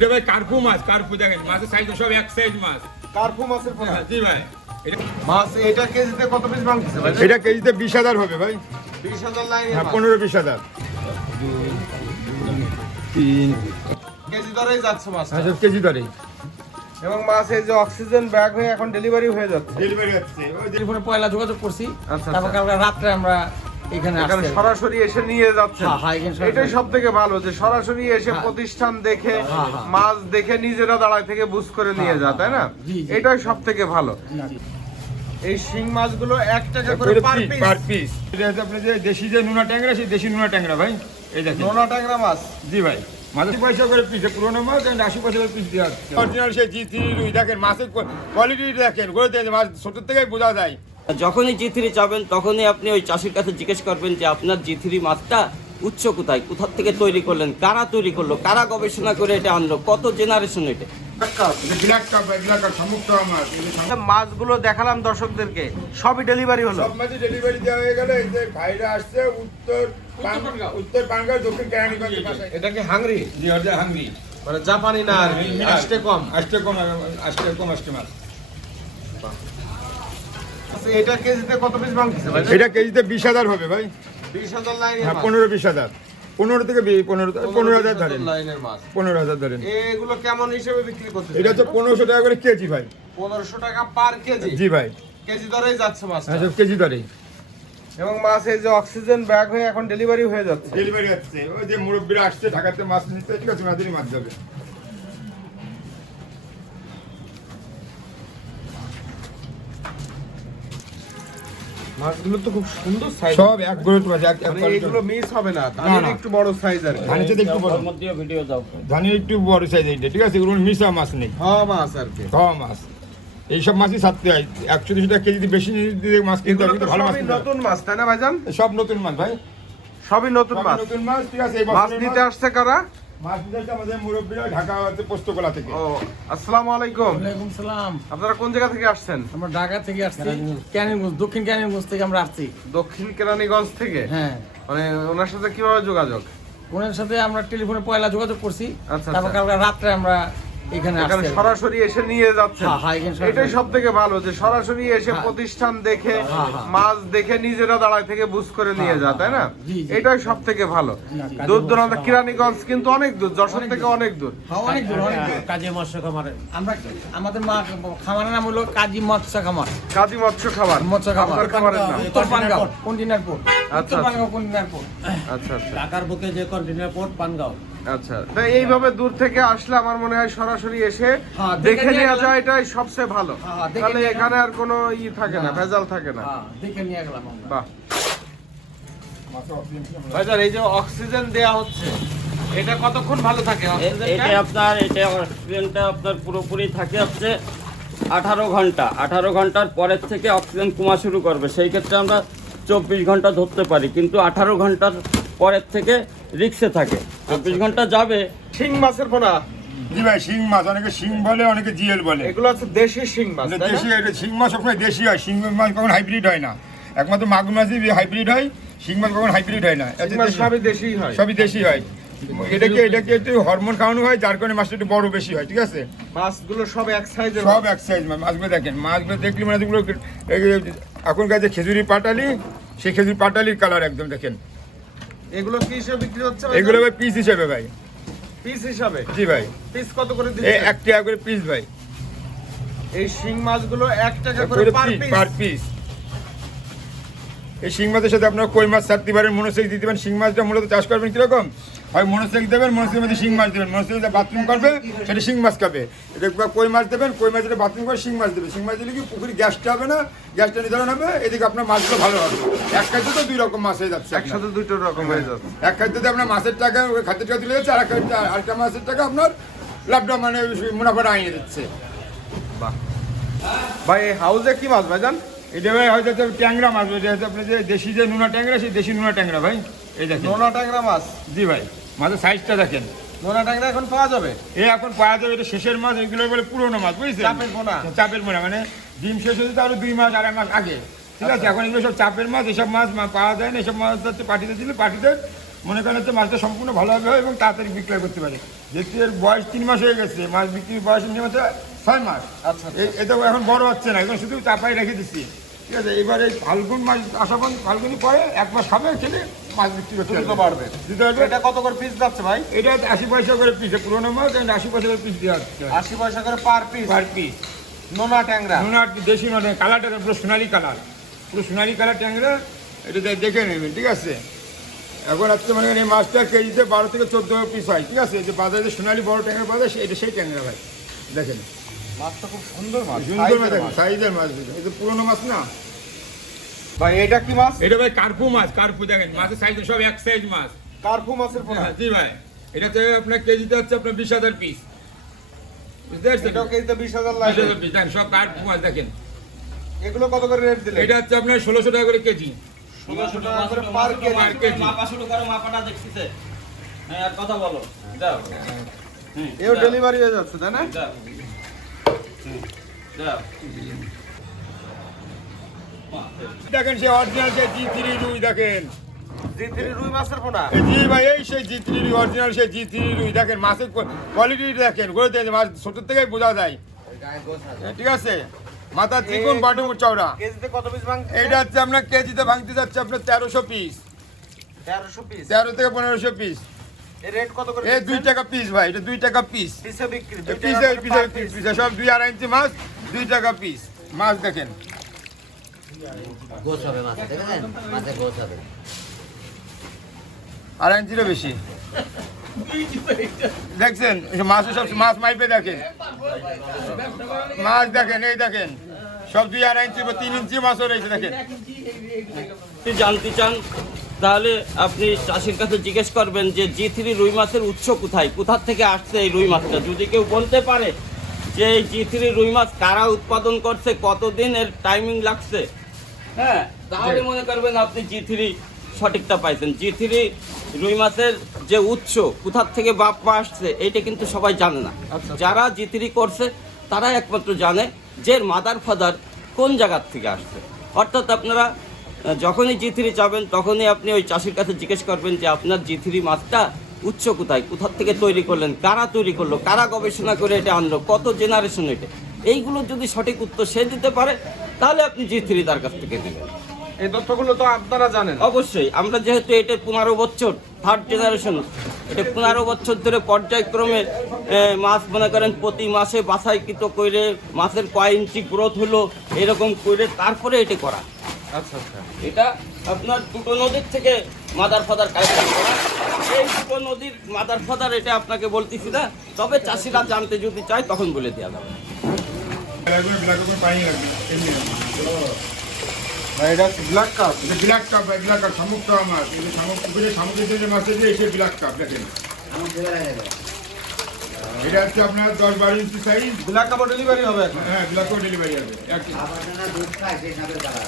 এটা ভাই কার্পু মাছ কার্পু দেখেন মাছের সাইজ সব এক সাইজ মাছ। কার্পু মাছের পোনা। জি ভাই। মাছ এটা কেজিতে কত পিস ভাঙতেছে ভাই? এটা কেজিতে বিশ হাজার হবে ভাই। বিশ হাজার লাইন পনেরো বিশ হাজার। তিন। কেজি দরেই যাচ্ছে মাছ হ্যাঁ কেজি ধরে এবং মাছ এই যে অক্সিজেন ব্যাগ হয়ে এখন ডেলিভারি হয়ে যাচ্ছে। ডেলিভারি হচ্ছে। ওই টেলিফোনে পয়লা যোগাযোগ করছি। আচ্ছা, তারপর আচ্ছা। কালকে রাত্রে আমরা এখানে এখানে সরাসরি এসে নিয়ে যাচ্ছে হ্যাঁ, হ্যাঁ। এটাই সব থেকে ভালো যে সরাসরি এসে হ্যাঁ। প্রতিষ্ঠান দেখে। মাছ দেখে নিজেরা দাঁড়ায় থেকে বুঝ করে নিয়ে যা তাই না। এটাই সব থেকে ভালো। এই শিং মাছগুলো এক টাকা করে পার পিস per piece। এটা হচ্ছে আপনার যে দেশি যে নুনা ট্যাংরা সেই দেশি নুনা ট্যাংরা ভাই। এই দেখেন। নোনা ট্যাংরা মাছ। জি ভাই। মাছের পয়সা করে পিসে পুরোনো মাছ and আশি পয়সা করে পিস দেওয়া অরিজিনাল সেই জি থ্রি রুই দেখেন মাছের কোয়ালিটি দেখেন। গড়ে মাছ ছোটোর থেকেই বোঝা যায়। যখনই জি থ্রি চাবেন তখনই আপনি ওই চাষির কাছে জিজ্ঞেস করবেন যে আপনার জি থ্রি মাছটা উচ্চ কোথায়? কোথা থেকে তৈরি করলেন? কারা তৈরি করল? কারা গবেষণা করে এটা আনলো? কত জেনারেশন এটা? মাছগুলো দেখালাম দর্শকদেরকে। সবই ডেলিভারি হলো। সব মাঝে ডেলিভারি দেওয়া হয়ে গেলে এই যে ভাইরা আসছে উত্তর পান- উত্তর পানগাঁও। দক্ষিণ কেরানীগঞ্জের পাশে। এটা কি হাংরি? জি মানে জাপানি না আর আসতে কম। আসতে কম আসতে কম আসতে মাছ। এটা কেজিতে কত পিস ভাঙতেছে ভাই? এটা কেজিতে বিশ হাজার হবে ভাই। বিশ হাজার লাইন হ্যাঁ পনেরো বিশ হাজার। পনেরো থেকে পনেরো পনেরো হাজার ধরেন। লাইনের মাছ পনেরো হাজার ধরেন। এগুলো কেমন হিসেবে বিক্রি করতে এটা হচ্ছে পনেরোশো টাকা করে কেজি ভাই। পনেরোশো টাকা পার কেজি। জি ভাই। কেজি দরেই যাচ্ছে মাছ হ্যাঁ সব কেজি ধরে এবং মাছ এই যে অক্সিজেন ব্যাগ হয়ে এখন ডেলিভারি হয়ে যাচ্ছে। ডেলিভারি হচ্ছে। ওই যে মুরব্বীরা আসছে ঢাকাতে মাছ নিতে। ঠিক আছে মাছ যাবে। মাছগুলো তো খুব সুন্দর সাইজ সব এক গ্রুপ মাছ এক এক মানে এগুলো মিস হবে না। ধানের একটু বড় সাইজ আর ধানের একটু বড়। মধ্যে ভিডিও দাও। ধানের একটু বড় সাইজ এইটা ঠিক আছে? এগুলো মিশা মাছ নেই। হ্যাঁ মাছ আর কি। খাওয়া মাছ। এইসব মাছই ছাড়তে হয় একশো দুশো টাকা কেজিতে বেশি মাছ কিনতে হবে ভালো মাছ সবই নতুন মাছ তাই না ভাইজান? সব নতুন মাছ ভাই। সবই নতুন মাছ। নতুন মাছ ঠিক আছে? মাছ নিতে আসছে কারা? মাছ নিতে আসছে আমাদের মুরব্বীরা ঢাকা হচ্ছে পোস্তকলা থেকে। ও আসসালামু আলাইকুম। সালাম। আপনারা কোন জায়গা থেকে আসছেন? আমরা ঢাকা থেকে আসছি ক্যানিগঞ্জ দক্ষিণ ক্যানিগঞ্জ থেকে আমরা আসছি। দক্ষিণ কেরানীগঞ্জ থেকে? হ্যাঁ। মানে ওনার সাথে কীভাবে যোগাযোগ? ওনার সাথে আমরা টেলিফোনে পয়লা যোগাযোগ করছি। আচ্ছা, তারপর আচ্ছা। কালকে রাত্রে আমরা এখানে এখানে সরাসরি এসে নিয়ে যাচ্ছে। হ্যাঁ, হ্যাঁ। এটাই সব থেকে ভালো যে সরাসরি এসে হ্যাঁ। প্রতিষ্ঠান দেখে। মাছ দেখে নিজেরা দাঁড়ায় থেকে বুঝ করে নিয়ে যা তাই না। এটাই সব থেকে ভালো দূর দূরান্ত কিরানীগঞ্জ কিন্তু অনেক দূর যশোর থেকে অনেক দূর। অনেক দূর কাজে মৎস্য খামারে। আমরা আমাদের মা খামারের নাম হলো কাজী মৎস্য খামার। কাজী মৎস্য খাবার মৎস্য খামার। খাবারের নাম? উত্তর পানগাঁও কন্টিনারপুর আচ্ছা, উত্তর পানগাঁও কন্টিনারপুর আচ্ছা আচ্ছা। ঢাকার বুকে যে কন্টেনার পোর্ট পানগাঁও। আচ্ছা তাই এইভাবে দূর থেকে আসলে আমার মনে হয় সরাসরি এসে হ্যাঁ, দেখে নেওয়া যায় এটাই সবচেয়ে ভালো। হ্যাঁ, তাহলে এখানে আর কোনো ই থাকে না। ভেজাল থাকে না। হ্যাঁ দেখে নিয়ে গেলাম বাহ। ভাইজান এই যে অক্সিজেন দেয়া হচ্ছে এটা কতক্ষণ ভালো থাকে এটা আপনার এটা অক্সিজেনটা আপনার পুরোপুরি থাকে হচ্ছে আঠারো ঘণ্টা। আঠারো ঘণ্টার পরের থেকে অক্সিজেন কমা শুরু করবে। সেই ক্ষেত্রে আমরা চব্বিশ ঘণ্টা ধরতে পারি। কিন্তু আঠারো ঘণ্টার পরের থেকে রিক্সে থাকে। চব্বিশ ঘণ্টা যাবে। শিং মাছের পোনা? জি ভাই শিং মাছ অনেকে শিং বলে অনেকে জিএল বলে। এগুলো হচ্ছে দেশি শিং মাছ এটা তাই না? দেশি এটা শিং মাছ সবসময় দেশি হয় শিং মাছ কখন হাইব্রিড হয় না। একমাত্র মাগুর মাছই হাইব্রিড হয় শিং মাছ কখন হাইব্রিড হয় না। সবই দেশি হয়। সবই দেশি হয়। এটাকে এটাকে একটু হরমোন খাওয়ানো হয়? যার কারণে মাছটা একটু বড় বেশি হয় ঠিক আছে? মাছগুলো সব এক সাইজের সব এক সাইজ মাছগুলো দেখেন মাছগুলো দেখলে মানে যেগুলো এখনকার যে খেজুরি পাটালি সেই খেজুরি পাটালির কালার একদম দেখেন। এগুলো কি হিসেবে বিক্রি হচ্ছে? এগুলো ভাই পিস হিসেবে ভাই। পিস হিসাবে? জি ভাই। পিস কত করে এই দিচ্ছে? এক টাকা করে পিস ভাই। এই শিং মাছগুলো এক টাকা করে পার পিস এই শিং মাছের সাথে আপনার কই মাছ ছাড়তে পারেন মনোসেক দিতে পারেন শিং মাছটা মূলত চাষ করবেন কীরকম? হয় মনোসেক দেবেন মনোসেকের মধ্যে শিং মাছ দেবেন। মনোসেক বাথরুম করবে সেটা শিং মাছ খাবে। এটা কই মাছ দেবেন কই মাছ যেটা বাথরুম করে শিং মাছ দেবে শিং মাছ দিলে কি পুকুরি গ্যাসটা হবে না? গ্যাসটা নির্ধারণ হবে এদিকে আপনার মাছগুলো ভালো হবে। এক খাদ্য তো দুই রকম মাছ হয়ে যাচ্ছে একসাথে দুটো রকম হয়ে যাচ্ছে। এক খাদ্যতে আপনার মাছের টাকা ওই খাদ্যের টাকা তুলে যাচ্ছে আর এক আরেকটা মাছের টাকা আপনার লাভটা মানে মুনাফাটা আনিয়ে দিচ্ছে। ভাই হাউজে কি মাছ ভাইজান? এটা ভাই হয়তো তো ট্যাংরা মাছ এটা হচ্ছে আপনার যে দেশি যে নুনা ট্যাংরা সেই দেশি নুনা ট্যাংরা ভাই। এই দেখেন। নোনা ট্যাংরা মাছ? জি ভাই মাছের সাইজটা দেখেন। নোনা ট্যাংরা এখন পাওয়া যাবে? এ এখন পাওয়া যাবে এটা শেষের মাছ এগুলো বলে পুরোনো মাছ বুঝছেন? চাপের পোনা। চাপের পোনা মানে ডিম শেষ হয়েছে আরও দুই মাস আড়াই মাস আগে। ঠিক আছে এখন এগুলো সব চাপের মাছ এসব মাছ পাওয়া যায় না এসব মাছ হচ্ছে পাটিতে দিলে পাটিতে। মনে করেন হচ্ছে মাছটা সম্পূর্ণ ভালোভাবে হয় এবং তাড়াতাড়ি বিক্রয় করতে পারে। যেহেতু এর বয়স তিন মাস হয়ে গেছে মাছ বিক্রির বয়স নিয়ে ছয় মাস। আচ্ছা, এই- এটা এখন বড় হচ্ছে না এখন শুধু চাপাই রেখে দিচ্ছি ঠিক আছে এবারে ফাল্গুন মাস আসা পর্যন্ত ফাল্গুনি পরে এক মাস খাবে খেলে মাছ বিক্রি করতে দ্রুত বাড়বে। বাড়বে। এটা কত করে পিস যাচ্ছে ভাই? এটা আশি পয়সা করে পিস পুরোনো মাছ এখন আশি পয়সা করে পিস দেওয়া হচ্ছে। আশি পয়সা করে পার পিস পার পিস নোনা ট্যাংরা। নোনার দেশি নোনা কালারটা পুরো সোনালি কালার। পুরো সোনালি কালার ট্যাংরা এটা দেখে নেবেন ঠিক আছে? এখন হচ্ছে মানে এই মাছটা কেজিতে বারো থেকে চোদ্দ পিস হয় ঠিক আছে? যে বাজারে সোনালি বড় ট্যাংরা পাওয়া যায় এটা সেই ট্যাংরা ভাই। দেখেন। মাছটা খুব সুন্দর মাছ সুন্দর মাছ। সাইজের মাছ। এটা পুরোনো মাছ না? ভাই এটা কি মাছ? এটা ভাই কার্পু মাছ কার্পু দেখেন মাছের সাইজ সব এক সাইজ মাছ। কার্পু মাছের পোনা। জি ভাই এটা হচ্ছে আপনার কেজিতে হচ্ছে আপনার বিশ হাজার পিস বুঝতে পারছেন? এটাও কেজিতে বিশ হাজার বিশ লাগে হাজার পিস দেখেন সব কার্পু মাছ দেখেন। এগুলো কত করে রেট দিলে এটা হচ্ছে আপনার ষোলোশো টাকা করে কেজি। ষোলোশো টাকা করে পার কেজি। পার কেজি। মাপা শুরু করো মাপাটা দেখছিতে হ্যাঁ আর কথা বলো। দাও হুম, এও ডেলিভারি হয়ে যাচ্ছে তাই না। দেখেন সে অরিজিনাল সে জি থ্রি রুই দেখেন। জি থ্রি রুই মাছের পোনা? জি ভাই এই সেই জি থ্রি রুই অরিজিনাল সেই জি থ্রি রুই দেখেন মাছের কোয়ালিটি দেখেন গড়ে মাছ ছোট থেকেই বোঝা যায়। হ্যাঁ, ঠিক আছে? মাথা চওড়া। কেজিতে কত পিস ভাঙ এইটা হচ্ছে আপনার কেজিতে ভাঙতে যাচ্ছে আপনার তেরোশো পিস তেরোশো পিস তেরো থেকে পনেরোশো পিস এই দুই টাকা পিস ভাই এটা দুই টাকা পিস পিসে বিক্রি দুই পিসে পিসে পিসে সব দুই আড়াই ইঞ্চি মাছ দুই টাকা পিস মাছ দেখেন। গোছ হবে মাছে দেখেছেন? মাছে গোছ হবে। আড়াই ইঞ্চিরও বেশি। দেখছেন? এই সব মাছ মাইপে দেখেন। মাছ দেখেন এই দেখেন। সব দুই আড়াই ইঞ্চি বা তিন ইঞ্চি মাছও রয়েছে দেখেন। জানতে চান? তাহলে আপনি চাষির কাছে জিজ্ঞেস করবেন যে জি থ্রি রুই মাছের উৎস কোথায়? কোথার থেকে আসছে এই রুই মাছটা? যদি কেউ বলতে পারে যে এই জি থ্রি রুই মাছ কারা উৎপাদন করছে কতদিন এর টাইমিং লাগছে? হ্যাঁ তাহলে মনে করবেন আপনি জি থ্রি সঠিকটা পাইছেন। জি থ্রি রুই মাছের যে উৎস কোথার থেকে বাপ্পা আসছে এইটা কিন্তু সবাই জানে না। যারা জি থ্রি করছে তারা একমাত্র জানে যে মাদার ফাদার কোন জায়গার থেকে আসছে। অর্থাৎ আপনারা যখনই জি থ্রি চাবেন তখনই আপনি ওই চাষির কাছে জিজ্ঞেস করবেন যে আপনার জি থ্রি মাছটা উচ্চ কোথায়? কোথার থেকে তৈরি করলেন? কারা তৈরি করল? কারা গবেষণা করে এটা আনলো? কত জেনারেশন এটা? এইগুলো যদি সঠিক উত্তর সে দিতে পারে তাহলে আপনি জি থ্রি তার কাছ থেকে নেবেন। এই তথ্যগুলো তো আপনারা জানেন। অবশ্যই। আমরা যেহেতু এটা পনেরো বছর থার্ড জেনারেশন এটা পনেরো বছর ধরে পর্যায়ক্রমে মাছ মনে করেন প্রতি মাসে বাছাইকৃত করে মাছের কয় ইঞ্চি গ্রোথ হলো এরকম করে তারপরে এটা করা। আচ্ছা আচ্ছা। এটা আপনার দুটো নদীর থেকে মাদার ফাদার কালেকশন করা। এই দুটো নদীর মাদার ফাদার এটা আপনাকে বলতেছি না। তবে চাষিরা জানতে যদি চায় তখন বলে দেওয়া যাবে। এটা ব্ল্যাক কাপ এটা ব্ল্যাক কাপ ব্ল্যাক কাপ শামুক মাছ যে শামুক পুকুরে শামুকের যে মাছ আছে এসে ব্ল্যাক কাপ দেখেন। এটা হচ্ছে আপনার দশ বারো ইঞ্চি সাইজ ব্ল্যাক ডেলিভারি হবে এখন। হ্যাঁ ব্ল্যাক কাপ ডেলিভারি হবে। এক দুধ খায় সেই সাপের কালার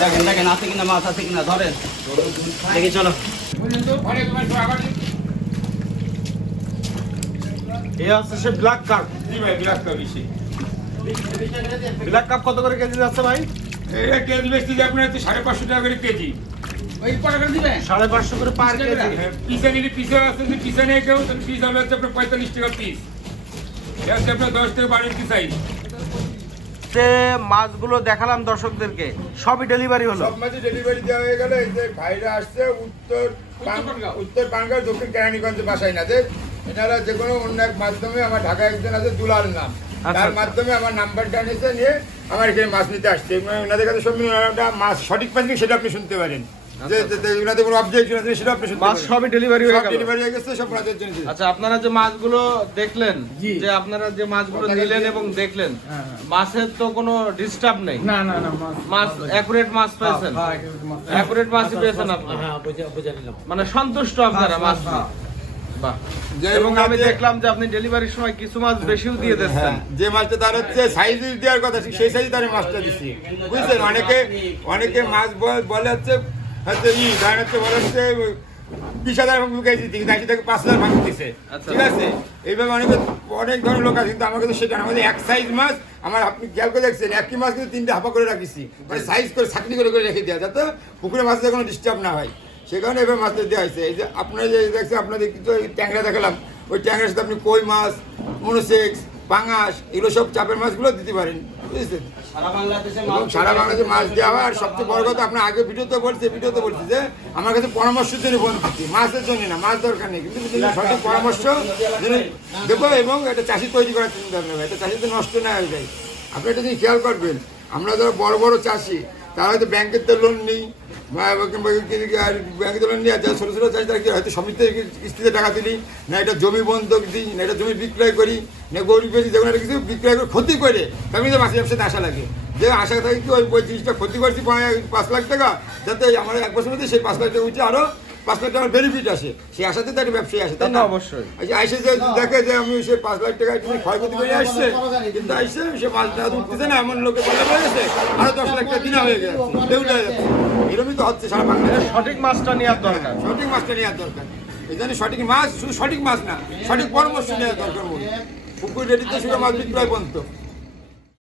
দেখেন দেখেন আছে কিনা মাছ আছে কিনা ধরেন দেখি চলো এই হচ্ছে সে ব্ল্যাক কাপ জি ভাই ব্ল্যাক কাপ বেশি ব্ল্যাক কাপ কত করে কেজি যাচ্ছে ভাই এটা কেজি বেশি যে আপনার হচ্ছে সাড়ে পাঁচশো টাকা করে কেজি সাড়ে পাঁচশো করে পার কেজি হ্যাঁ, পিসে নিলে পিসে আছে যদি পিসে নেই কেউ তাহলে পিস হবে হচ্ছে আপনার পঁয়তাল্লিশ টাকা পিস এটা আপনার দশ বারো ইঞ্চি সাইজ যে মাছগুলো দেখালাম দর্শকদেরকে সবই ডেলিভারি হলো। সব মাছই ডেলিভারি দেওয়া হয়ে গেল। এই যে ভাইরা আসছে উত্তর উত্তর পানগাঁও। দক্ষিণ কেরানীগঞ্জে বাসায় না এনারা যে কোনো অন্য এক মাধ্যমে আমার ঢাকা একজন আছে দুলাল নাম। আচ্ছা, তার আচ্ছা। মাধ্যমে আমার নাম্বারটা নিয়েছে নিয়ে আমার এখানে মাছ নিতে আসছে। ওনাদের কাছে সব মাছ সঠিক পাচ্ছি সেটা আপনি শুনতে পারেন। আচ্ছা, হয়ে হয়ে জন্য আচ্ছা আপনারা যে মাছগুলো দেখলেন যে আপনারা যে মাছগুলো নিলেন এবং দেখলেন মাছের তো কোনো ডিস্টার্ব নেই। না না না মাছ মাছ অ্যাকুরেট মাছ পেয়েছেন। হ্যাঁ, একেবারে মাছ। অ্যাকুরেট মাছই পেয়েছেন আপনি হ্যাঁ বুঝে বুঝে নিলাম। মানে সন্তুষ্ট আপনারা মাছ। হ্যাঁ। বাহ। যে এবং আমি দেখলাম যে আপনি ডেলিভারির সময় কিছু মাছ বেশিও দিয়ে দিচ্ছেন। হ্যাঁ, যে মাছটা তার হচ্ছে সাইজ দেওয়ার কথা সেই সাইজে তার মাছটা দিচ্ছি বুঝছেন? অনেকে অনেকে মাছ বলে হচ্ছে হচ্ছে ই হচ্ছে বলে হচ্ছে বিশ হাজার কেজি দিচ্ছে কিন্তু পাঁচ হাজার ভাঙ আচ্ছা। ঠিক আছে? এইভাবে অনেক অনেক ধরনের লোক আছে কিন্তু সেটা আমাদের এক সাইজ মাছ আমার আপনি খেয়াল করে দেখছেন একই মাছ কিন্তু তিনটে হাফা করে রাখিছি। মানে সাইজ করে ছাকনি করে করে রেখে দেওয়া যাতে পুকুরে মাছদের কোনো ডিস্টার্ব না হয়। সে কারণে এবার মাছটা দেওয়া হয়েছে। এই যে আপনারা যে দেখছেন আপনাদের কিন্তু ট্যাংরা দেখালাম। ওই ট্যাংরার সাথে আপনি কই মাছ মনোসেক্স পাঙাশ এগুলো সব চাপের মাছগুলো দিতে পারেন। বুঝেছেন? সারা বাংলাদেশে এবং সারা বাংলাদেশে মাছ দেওয়া হয় আর সবচেয়ে বড় কথা আপনার আগে ভিডিওতে বলছি ভিডিওতে বলছি যে আমার কাছে পরামর্শ জন্য ফোন করছি মাছের জন্য না মাছ দরকার নেই। কিন্তু সঠিক পরামর্শ যেন দেবো এবং এটা চাষি তৈরি করার চিন্তা ভাবনা এটা চাষিতে নষ্ট না হয়ে যায়। আপনি এটা যদি খেয়াল করবেন আমরা ধরো বড় বড় চাষি তারা হয়তো ব্যাংকের তো লোন নেই। আর ব্যাংকের লোন আর যারা ছোটো ছোটো চাষি তারা হয়তো সমিতি থেকে কিস্তিতে টাকা দিলি না এটা জমি বন্ধক দিই, না এটা জমি বিক্রয় করি, না গরিব বেশি যেমন কিছু বিক্রয় করে ক্ষতি করে, তার তো মাসে ব্যবসাতে আশা লাগে। যে আশা থাকে কি ওই জিনিসটা ক্ষতি করছি পাঁচ- লাখ টাকা, যাতে আমার এক বছর মধ্যে সেই পাঁচ লাখ টাকা উঠে আরও পাঁচ লাখ টাকার বেনিফিট আসে সেই আশাতে তো একটা ব্যবসায়ী আসে তাই না? অবশ্যই। আইসে যে দেখে যে আমি সে পাঁচ লাখ টাকা একটু ক্ষয়ক্ষতি করে আসছে কিন্তু আইসে সে পাঁচ টাকা উঠতেছে না এমন লোকে বলে হয়ে গেছে আরও দশ লাখ টাকা দিনা হয়ে গেছে দেউলে যাচ্ছে এরকমই তো হচ্ছে সারা বাংলাদেশ। সঠিক মাছটা নেওয়ার দরকার। সঠিক মাছটা নেওয়ার দরকার। এই জন্য সঠিক মাছ শুধু সঠিক মাছ না সঠিক পরামর্শ নেওয়ার দরকার বলি। পুকুর রেডিতে শুধু মাছ বিক্রয় পর্যন্ত